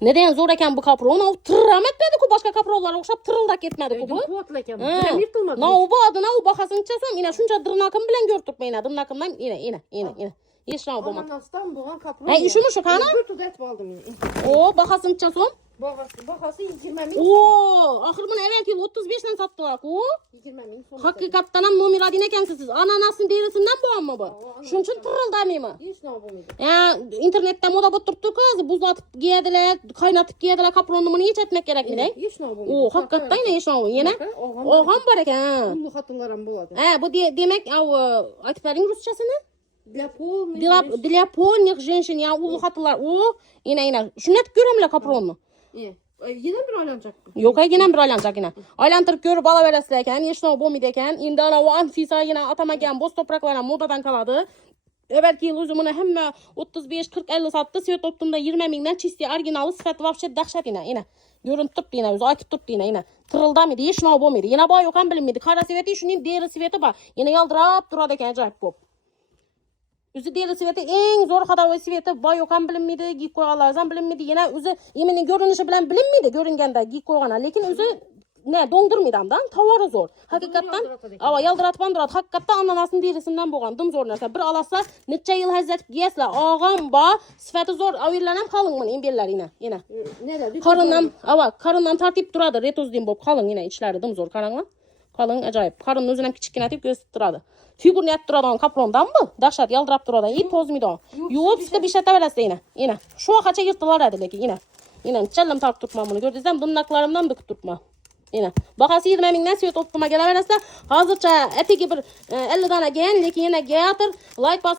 Neden zor eken bu kapron? O tırram etmedi ku başka kapronlara okşap tırıldak etmedi ku bu. Kuvatleken. Krem yırtılmadı. Na bu adına o bakasını çesem yine şunca dırnakım bilen görtürtme yine dırnakımdan yine. Hiç ne olmadı. Anastan boğan kapron. He işimi şu kana. Götü et baldım yine. O bakasını çesem. Bakası 20 bin. Oo, ahır bunu evvelki 35'ten sattılar ku. 20 bin. Hakikaten hem numara adine kendisiz. Ananasın derisinden bu amma bu. Şunun için tırıldamayı mı? Hiç ne yapamıydı. Ya internette moda boturttuk kız. Buzlatıp giyediler, kaynatıp giyediler kapronumunu hiç etmek gerek mi ne? Hiç ne yapamıydı. Oo, hakikaten ne iş o yine? Ohan var eken. Bunlu hatınlarım buladı. Bu demek Aytber'in Rusçasını? Для Для женщин ya ulu hatılar. O yine. Şu net göremle kapronunu. Yine bir aylanacak. Yok ay yine bir aylanacak yine. Aylandırıp görüp alaveresleyken, yeşil bu mideken, indi ana o Anfisa yine atamagen boz topraklarına modadan kaladı. Evvelki yıl uzumunu hem 35, 40, 50 sattı. Siyot optumda 20 binden çisti originalı sıfatı vapşet dahşet yine. Görüntü tuttu yine, aytıp tuttu yine. Tırılda mıydı, yeşil bu muydu? Yine bu yok bilinmedi. Kara siveti şunun diğeri siveti var. Yine yaldırap duradı eken acayip bu. Üzü diğeri siveti en zor kadar siveti bay yokan bilinmedi, giyip koyalardan bilinmedi. Yine üzü yeminin görünüşü bilen bilinmedi görüngende giyip koyana. Lekin üzü ne dondurmaydamdan tavarı zor. Hakikaten ama yaldırat bandırat hakikaten ananasının derisinden boğandım zor nerse. Bir alasa neçe yıl hazret giyesle ağam ba sıfatı zor avirlenem kalın mı imbirler yine. Karından tartip duradı retoz diyeyim bob kalın yine içleri dım zor karanla. Kalın acayip. Karının özünem küçük etip gösterip duradı. Figür net duradan kaprondan mı? Dahşat yaldırap duradan. İyi toz muydu o? Yuvup sıkı bir şey tevelesi yine. Şu kaça yırttılar edileki yine. Yine çellem tarp tutmam bunu gördüysem dımnaklarımdan dık tutma. Yine. Bakası 20 binden siyot optuma geleverese hazırça eti gibi 50 tane giyen leki yine giyatır. Like bas